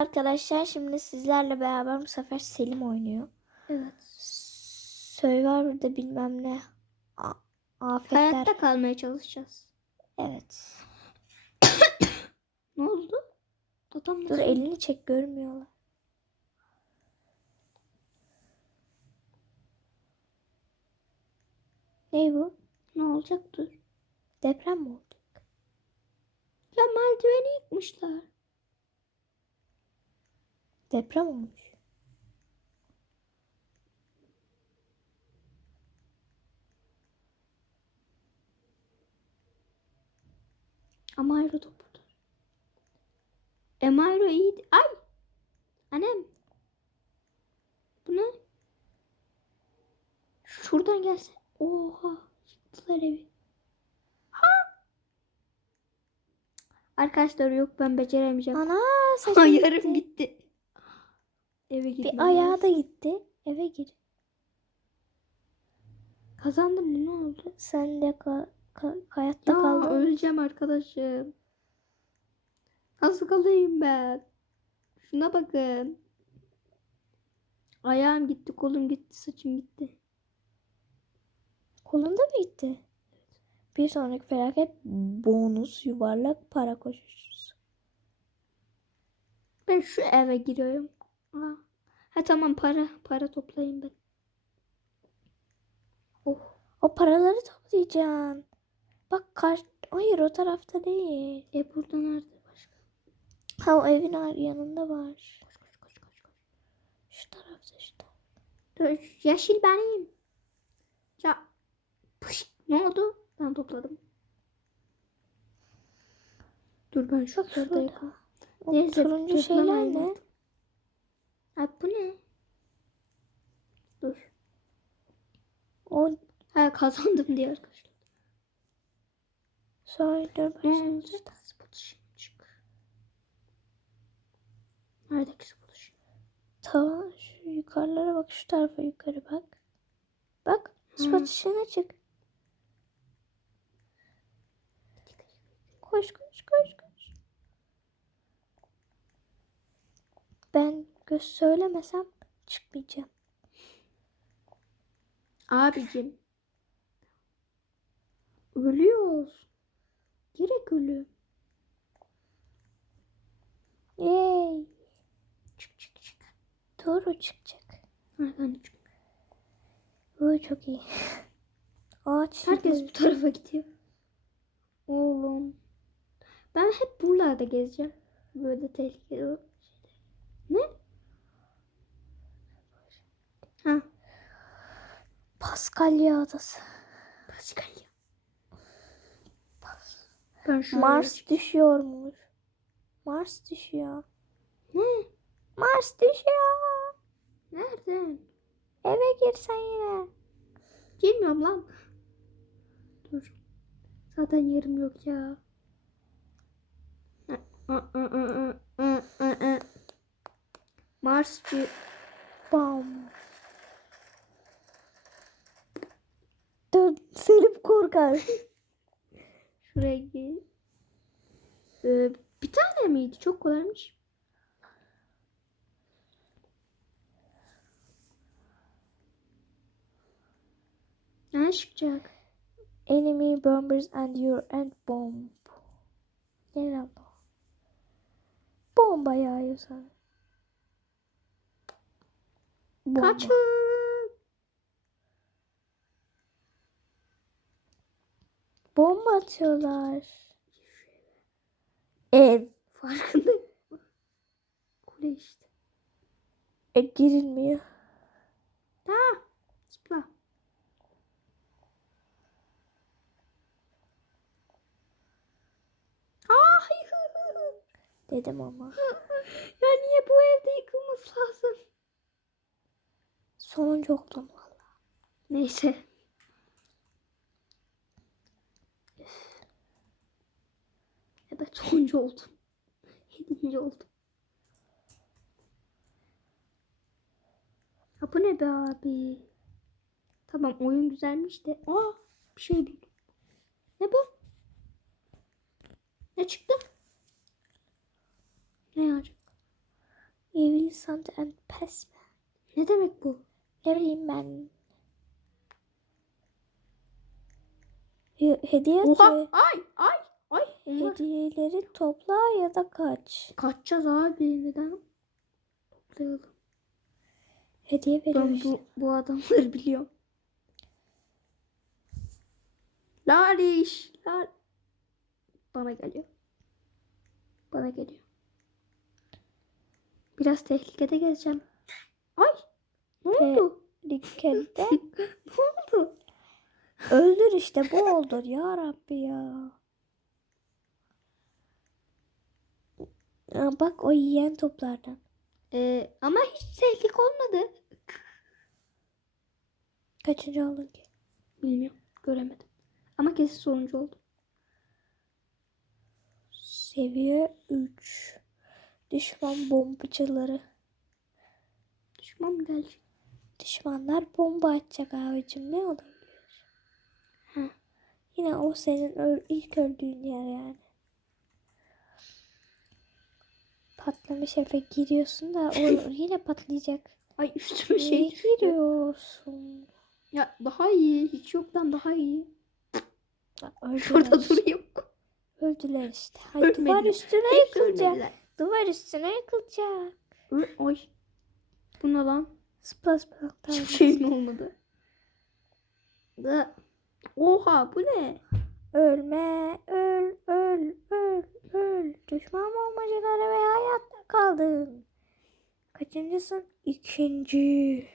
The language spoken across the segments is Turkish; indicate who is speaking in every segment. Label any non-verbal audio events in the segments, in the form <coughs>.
Speaker 1: Arkadaşlar şimdi sizlerle beraber bu sefer Selim oynuyor.
Speaker 2: Evet.
Speaker 1: Survivor'da bilmem ne. A- afetler.
Speaker 2: Hayatta kalmaya çalışacağız.
Speaker 1: Evet. <coughs>
Speaker 2: Ne oldu? Adam
Speaker 1: Dur
Speaker 2: nasıl?
Speaker 1: elini çek görmüyorlar. Ne bu?
Speaker 2: Ne olacak dur.
Speaker 1: Deprem mi oldu?
Speaker 2: Ya merdiveni yıkmışlar.
Speaker 1: Deprem olmuş.
Speaker 2: Amayro da burada. Amayro iyi. Ay. Annem. Bu ne? Şuradan gelse. Oha. Yıktılar evi. Ha. Arkadaşlar yok ben beceremeyeceğim.
Speaker 1: Ana <laughs> saçım
Speaker 2: Ay
Speaker 1: gitti.
Speaker 2: gitti. Eve gitmem
Speaker 1: Bir ayağı
Speaker 2: lazım.
Speaker 1: da gitti. Eve gir.
Speaker 2: Kazandım mı ne oldu?
Speaker 1: Sen de ka- ka- hayatta
Speaker 2: Ya
Speaker 1: kaldın.
Speaker 2: öleceğim arkadaşım. Nasıl kalayım ben? Şuna bakın. Ayağım gitti, kolum gitti, saçım gitti.
Speaker 1: Kolunda mı gitti? Bir sonraki felaket bonus yuvarlak para koşusu.
Speaker 2: Ben şu eve giriyorum. Aa. Ha tamam para, para toplayayım ben. Oh.
Speaker 1: O paraları toplayacaksın. Bak kar... Hayır o tarafta değil.
Speaker 2: E burada nerede başka?
Speaker 1: Ha o evin yanında var.
Speaker 2: Koş koş koş koş koş.
Speaker 1: Şu tarafta işte.
Speaker 2: Dur, yeşil benim. Ya. Pış, ne oldu? Ben topladım. Dur ben şu
Speaker 1: Bak şurada.
Speaker 2: Neyse,
Speaker 1: turuncu şeyler ne?
Speaker 2: artık. Ay bu ne? Dur.
Speaker 1: O
Speaker 2: Ha kazandım diye arkadaşlar. Ne
Speaker 1: başlayalım.
Speaker 2: çık. Neredeki spot şimdi?
Speaker 1: Tamam şu yukarılara bak şu tarafa yukarı bak. Bak spot ışığına çık. Koş koş koş koş. Ben göz söylemesem çıkmayacağım.
Speaker 2: Abicim. Ölüyoruz. Direkt ölü.
Speaker 1: Yay.
Speaker 2: Çık çık çık.
Speaker 1: Doğru çıkacak.
Speaker 2: Nereden çık?
Speaker 1: Bu çok iyi. Ağaç.
Speaker 2: Herkes bu tarafa gidiyor. Oğlum. Ben hep buralarda gezeceğim. Böyle tehlikeli şeyler. Ne? Ha.
Speaker 1: Paskalya adası.
Speaker 2: Paskalya. Ben şöyle
Speaker 1: Mars düşüyormuş. Mars düşüyor.
Speaker 2: Ne?
Speaker 1: Mars düşüyor.
Speaker 2: Nereden?
Speaker 1: Eve girsen yine.
Speaker 2: Girmiyorum lan. Dur. Zaten yerim yok ya. Marsçı.
Speaker 1: Bam. Dur Selim korkar.
Speaker 2: Şuraya gir. Ee, bir tane miydi? Çok kolaymış. Ne çıkacak?
Speaker 1: Enemy bombers and your end bomb. Ne lan o? Bomba yağıyor sana. Bomba.
Speaker 2: Kaçın.
Speaker 1: Bomba atıyorlar. Ev.
Speaker 2: Farkındayım. Kule işte.
Speaker 1: E, girilmiyor.
Speaker 2: Ha. Zıpla. Ah, <laughs>
Speaker 1: Dedim ama. <laughs>
Speaker 2: ya niye bu evde yıkılması lazım?
Speaker 1: Sonuncu oldum valla.
Speaker 2: Neyse. Evet sonuncu oldum. <laughs> Yedinci oldum. Ha bu ne be abi? Tamam oyun güzelmiş de. Aa bir şey buldum. Ne bu? Ne çıktı? Ne acaba?
Speaker 1: Evil Santa and Pes mi?
Speaker 2: Ne demek bu?
Speaker 1: Ne bileyim ben. He- Hediye
Speaker 2: Oha! Ay! Ay! Ay!
Speaker 1: Hediyeleri topla ya da kaç.
Speaker 2: kaçacağız abi. Neden? Toplayalım.
Speaker 1: Hediye veriyor
Speaker 2: Ben bu, bu adamları <laughs> biliyorum. Lariş. Lar... Bana geliyor. Bana geliyor. Biraz tehlikede gezeceğim. Ay! Ne oldu?
Speaker 1: Tehlikede. <laughs>
Speaker 2: Ne oldu?
Speaker 1: Öldür işte bu oldur ya Rabbi ya. Aa, bak o yiyen toplardan.
Speaker 2: Ee, ama hiç tehlike olmadı.
Speaker 1: Kaçıncı oldun ki?
Speaker 2: Bilmiyorum. Göremedim. Ama kesin sonuncu oldum.
Speaker 1: Seviye 3. Düşman bombacıları.
Speaker 2: Düşman gelecek?
Speaker 1: Düşmanlar bomba atacak abicim ne olabilir?
Speaker 2: Hı.
Speaker 1: Yine o senin ilk öldüğün yer yani. Patlamış efe giriyorsun da o <laughs> yine patlayacak.
Speaker 2: Ay üstüme
Speaker 1: Niye
Speaker 2: şey düştü.
Speaker 1: giriyorsun?
Speaker 2: Ya daha iyi. Hiç yoktan daha iyi.
Speaker 1: Öldüler,
Speaker 2: Şurada
Speaker 1: işte.
Speaker 2: durayım.
Speaker 1: Öldüler işte. Hadi duvar
Speaker 2: Ölmediler.
Speaker 1: üstüne
Speaker 2: Hiç
Speaker 1: yıkılacak.
Speaker 2: ölmediler.
Speaker 1: Duvar üstüne yıkılacak.
Speaker 2: Ö- Ay. Bu ne lan?
Speaker 1: Splas splas.
Speaker 2: Hiçbir şeyim olmadı. Da. Oha bu ne?
Speaker 1: Ölme, öl, öl, öl, öl. Düşman bombacıları ve hayatta kaldın. Kaçıncısın? İkinci.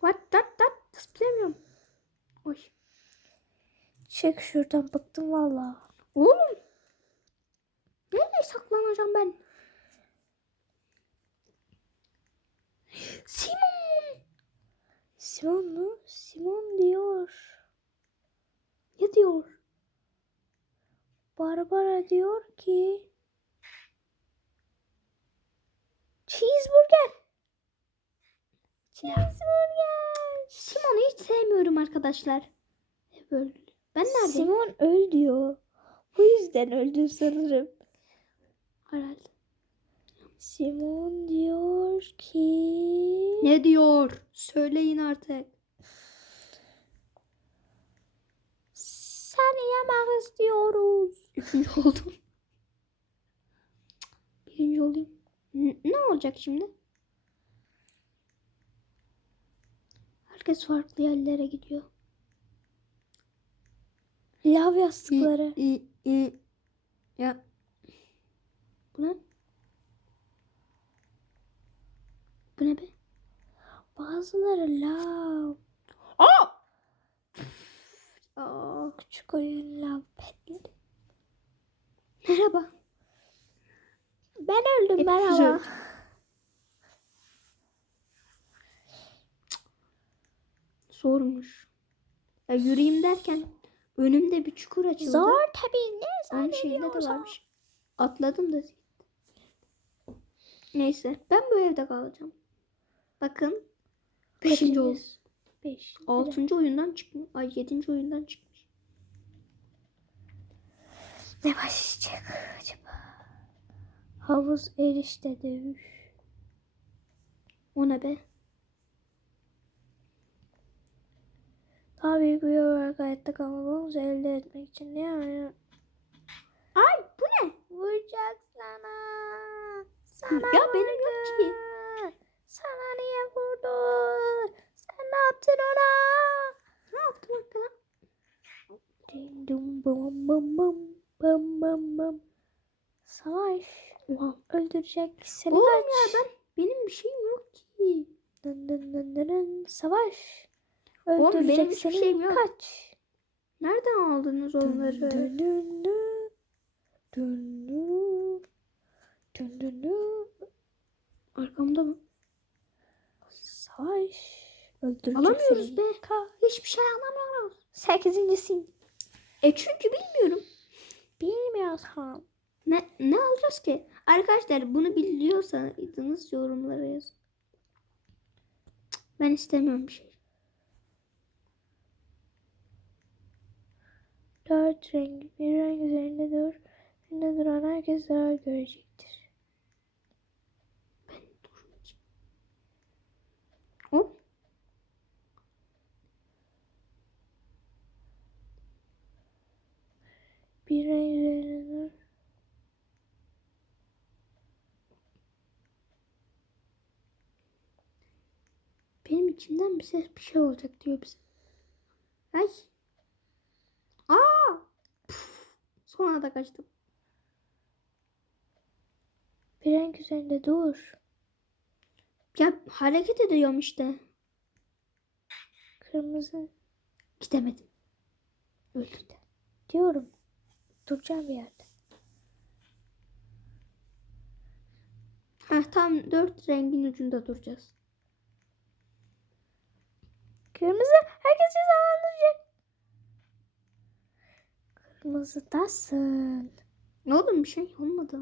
Speaker 2: What that that zıplayamıyorum. Oy.
Speaker 1: Çık şuradan bıktım valla.
Speaker 2: Oğlum. Nereye saklanacağım ben? Simon.
Speaker 1: Simon mu? Simon diyor.
Speaker 2: Ne diyor?
Speaker 1: Barbara diyor ki Cheeseburger. Cheeseburger.
Speaker 2: Simon'u hiç sevmiyorum arkadaşlar. Hep öyle. Ben neredeyim?
Speaker 1: Simon öl diyor. Bu yüzden öldü sanırım.
Speaker 2: Herhalde.
Speaker 1: Simon diyor ki
Speaker 2: Ne diyor? Söyleyin artık.
Speaker 1: Seni yemek istiyoruz.
Speaker 2: Üçüncü <laughs> oldum. Birinci olayım. Ne olacak şimdi? Herkes farklı yerlere gidiyor.
Speaker 1: Lav yastıkları.
Speaker 2: İ, i, Ya. Bu ne? Bu ne be?
Speaker 1: Bazıları lav.
Speaker 2: Aa! Aa.
Speaker 1: Küçük oyun lav petleri.
Speaker 2: Merhaba.
Speaker 1: Ben öldüm
Speaker 2: Hep
Speaker 1: merhaba.
Speaker 2: güzel. Zormuş. Ya yürüyeyim derken önümde bir çukur açıldı.
Speaker 1: Zor tabii ne
Speaker 2: Aynı şeyde de varmış. Atladım da. Neyse ben bu evde kalacağım. Bakın. Beşinci oldu.
Speaker 1: Beş.
Speaker 2: Altıncı oyundan çıkmış. Ay yedinci oyundan çıkmış.
Speaker 1: Ne başlayacak acaba? Havuz erişte dövüş.
Speaker 2: O ne be?
Speaker 1: Daha büyük bir olarak hayatta kalmamızı elde etmek için ne yani?
Speaker 2: Ay bu ne?
Speaker 1: Vuracak sana. Sana
Speaker 2: Ya benim yok ki.
Speaker 1: Sana niye vurdu? Sen ne yaptın ona?
Speaker 2: Ne yaptım hakikaten?
Speaker 1: Ding dum bum bum bum bum bum bum. Savaş.
Speaker 2: Oha.
Speaker 1: Öldürecek seni
Speaker 2: Oğlum
Speaker 1: kaç.
Speaker 2: ya ben benim bir şeyim yok ki.
Speaker 1: Dın dın dın dın dın. Savaş.
Speaker 2: Oğlum, benim
Speaker 1: Öldürecek
Speaker 2: hiçbir
Speaker 1: seni
Speaker 2: şeyim yok.
Speaker 1: kaç.
Speaker 2: Nereden aldınız onları?
Speaker 1: Dün dün dün. Dün dün. Dün dün dün.
Speaker 2: Arkamda mı?
Speaker 1: Savaş. Öldürecek
Speaker 2: Alamıyoruz
Speaker 1: seni.
Speaker 2: be. Hiçbir şey alamıyoruz.
Speaker 1: Sekizincisin.
Speaker 2: E çünkü bilmiyorum.
Speaker 1: Bilmiyorsan.
Speaker 2: Ne ne alacağız ki? Arkadaşlar bunu biliyorsanız yorumlara yazın. Ben istemiyorum bir şey.
Speaker 1: Dört renk. Bir renk üzerinde dur. Üzerinde duran herkes zarar görecektir. Bir renk üzerine dur.
Speaker 2: Benim içimden bir ses bir şey olacak diyor bize. Ay. Aa! Puf! Son anda kaçtım.
Speaker 1: Bir renk üzerinde dur.
Speaker 2: Ya hareket ediyorum işte.
Speaker 1: Kırmızı
Speaker 2: Gidemedim. Öldüm de.
Speaker 1: diyorum. Duracağım bir yerde.
Speaker 2: Ha tam dört rengin ucunda duracağız.
Speaker 1: Kırmızı herkes cezalandıracak. Kırmızıdasın.
Speaker 2: Ne oldu bir şey olmadı.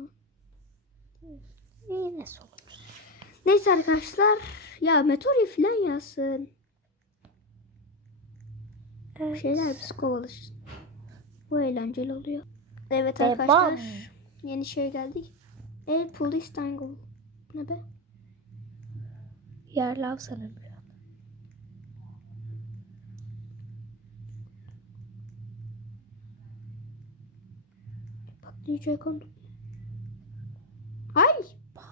Speaker 1: Yine sonuncusun.
Speaker 2: Neyse arkadaşlar. Ya Meteor'ya falan yazsın. Bir
Speaker 1: Evet.
Speaker 2: şeyler biz kovalaşırız. Bu eğlenceli oluyor. Evet
Speaker 1: Devam.
Speaker 2: arkadaşlar. Yeni şey geldik. El Police Tangle. Bu ne be?
Speaker 1: Yer lav sanırım.
Speaker 2: Patlayacak onu. Ay.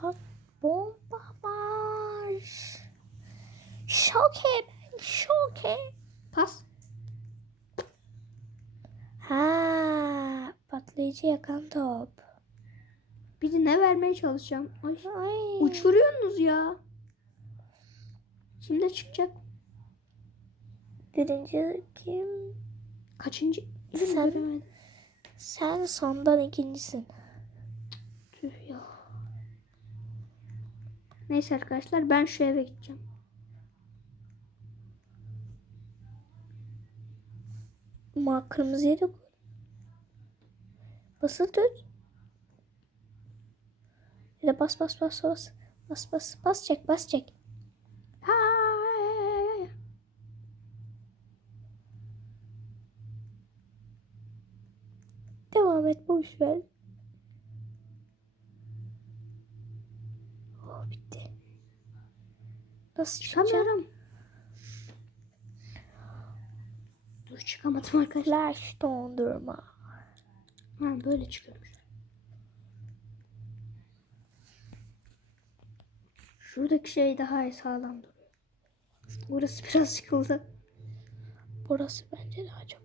Speaker 1: Bak bomba var. Şoke ben şoke.
Speaker 2: Pas.
Speaker 1: Ha patlayıcı yakan top.
Speaker 2: Bir de ne vermeye çalışacağım. Ay.
Speaker 1: Ay.
Speaker 2: Uçuruyorsunuz ya. Şimdi çıkacak.
Speaker 1: Birinci kim?
Speaker 2: Kaçıncı?
Speaker 1: Sen-. Sen sondan ikincisin.
Speaker 2: Tüh ya. Neyse arkadaşlar ben şu eve gideceğim.
Speaker 1: Ma kırmızıya da koy. Basılı tut. De bas bas bas bas. Bas bas bas çek bas çek.
Speaker 2: Ha.
Speaker 1: Devam et boş ver. Oh bitti. Nasıl?
Speaker 2: Çıkamıyorum. Dur çıkamadım arkadaşlar.
Speaker 1: Flash dondurma.
Speaker 2: Ha böyle çıkıyormuş. Şuradaki şey daha sağlam duruyor. Burası biraz sıkıldı.
Speaker 1: Burası bence daha çok.